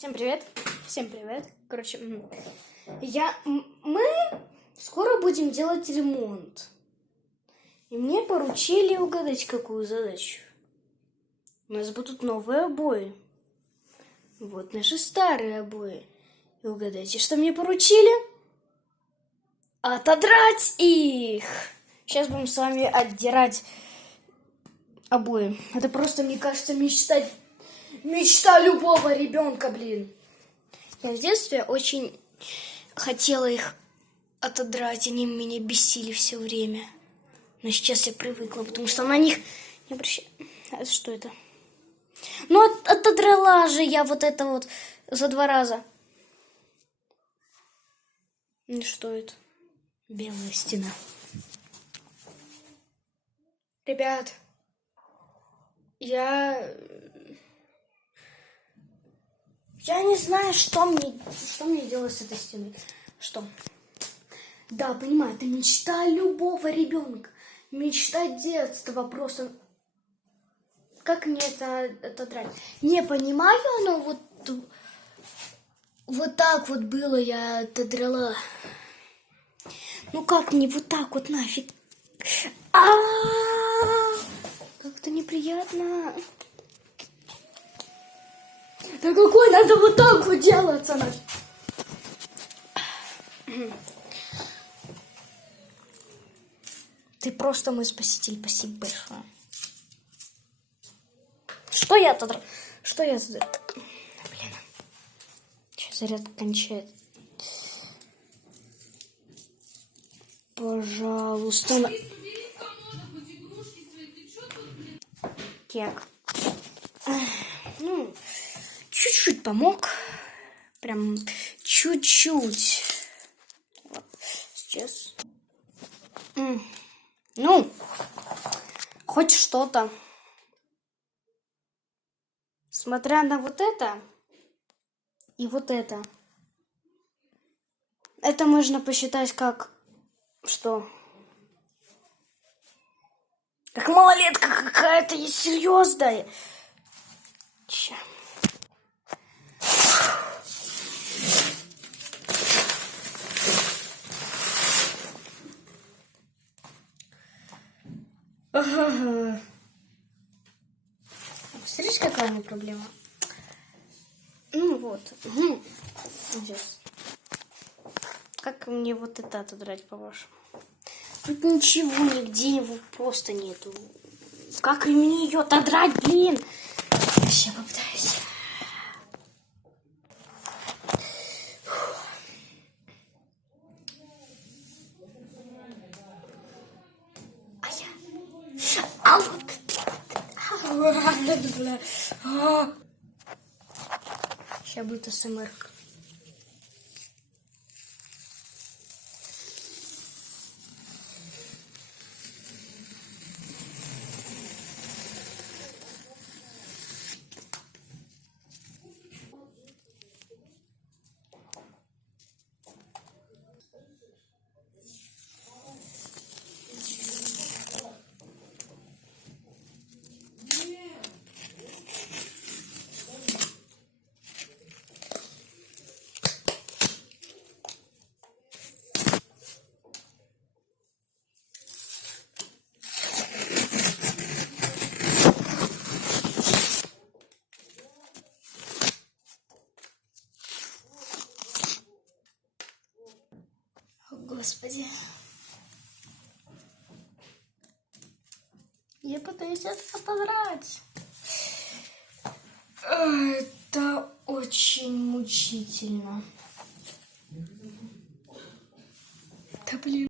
Всем привет. Всем привет. Короче, мы скоро будем делать ремонт. И мне поручили угадать, какую задачу. У нас будут новые обои. Вот наши старые обои. И угадайте, что мне поручили? Отодрать их! Сейчас будем с вами отдирать обои. Это просто, мне кажется, мечта любого ребенка, блин. Я в детстве очень хотела их отодрать, они меня бесили все время. Но сейчас я привыкла, потому что на них не обращаю. А что это? Ну, отодрала же я вот это вот за 2 раза. И что это? Белая стена. Ребят, я не знаю, что мне делать с этой стеной. Что? Да, понимаю, это мечта любого ребенка. Мечта детства просто. Как мне это отодрать? Не понимаю, но вот так вот было, я отодрала. Ну как мне вот так вот нафиг? Как-то неприятно. Да какой надо вот так вот делаться нафиг? Ты просто мой спаситель, спасибо большое. Что я отодрала? Блин. Сейчас заряд кончает. Пожалуйста. Кек. Ну, чуть-чуть помог. Прям чуть-чуть. Вот. Сейчас. Ну, хоть что-то. Смотря на вот это и вот это. Это можно посчитать как что? Как малолетка какая-то, я серьезная. Ща. Ага. Смотрите, какая у меня проблема. Ну вот. Сейчас. Как мне вот это отодрать, по-вашему? Тут ничего, нигде его просто нету. Как мне ее отодрать, блин? Сейчас попытаюсь. Сейчас будет АСМР. Господи. Я пытаюсь это отодрать. Это очень мучительно. Да блин.